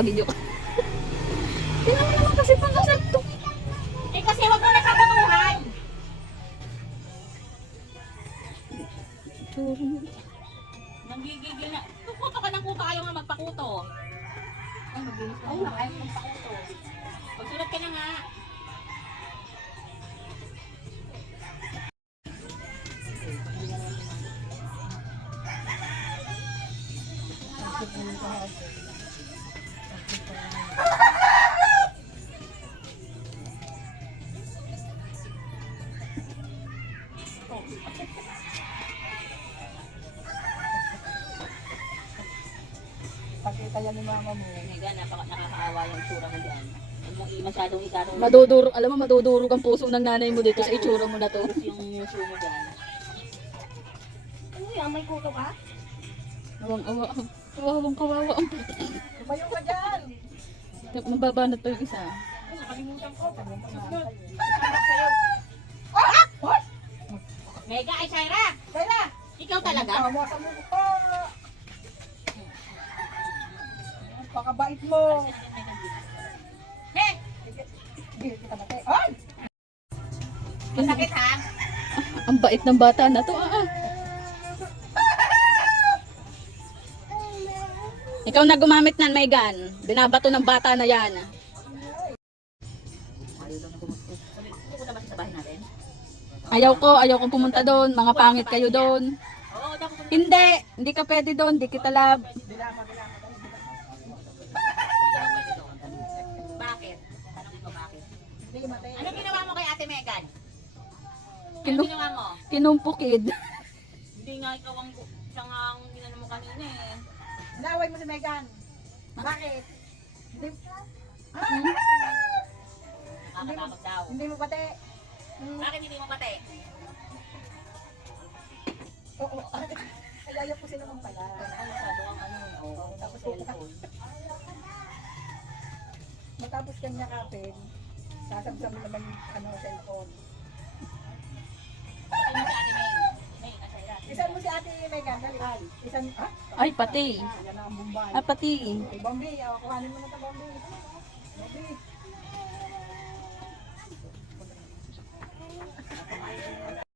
nakabidyo ka. Tingnan mo naman kasi pangasal to. Eh kasi wag mo nagkakatuhan. Nanggigigil na. Kukuto ka ng kuto, ayaw nga magpakuto. Ay, mabilis na. Oo, ayaw magpakuto. Magsulat ka na nga. Pakita yan ni mama mo. Mega, nakakaawa yung tsura mo dyan. Huwag mong masyadong ikarong Madudurog, alam mo, madudurog ang puso ng nanay mo dito sa itsura mo na to. yung muso mo dyan. Ano yan? May kuto ka? Awang-awa. Kawawang kawawa ang puto. Tumayo ka dyan. Mababanat pa yung isa. Nakalimutan ko. Mega, ay Shaira! Kaya! Ikaw talaga? Tawa sa mukha. Pakabait mo. Hey! Hindi kita matay. Ay! Masakit ha? Ang bait ng bata na to. Ikaw na gumamit nan, Megan. Binabato ng bata na yan. Pupunta ba sa bahay natin? Ayaw ko pumunta doon. Mga pangit kayo doon. Oo, dapat Hindi ka pwede doon. Hindi kita love. Bakit? Tanongin mo bakit? Ano ginawa mo kay Ate Megan? Ano Kinu ginawa mo? kinumpukid. Hindi nga ikaw ang siya nga ang ginano mo kanina eh. Naway mo si Megan. Bakit? Hindi, Nakakatakot daw. hindi mo pati. Bakit hindi mo pati? Oo. Ay, ayaw ko sila mong pala. Masyado kang ano, oo, tapos cellphone. Matapos kang yakapin, sasabsab mo naman ano, cellphone. Pati mo si Ate May. May, asaya. Isan mo si Ate Megan, dali. Isan, ha? Ay, pati. Yan ang bumbay. Ah, pati. Bambi, kuhanin mo na ito, Bambi. Bambi.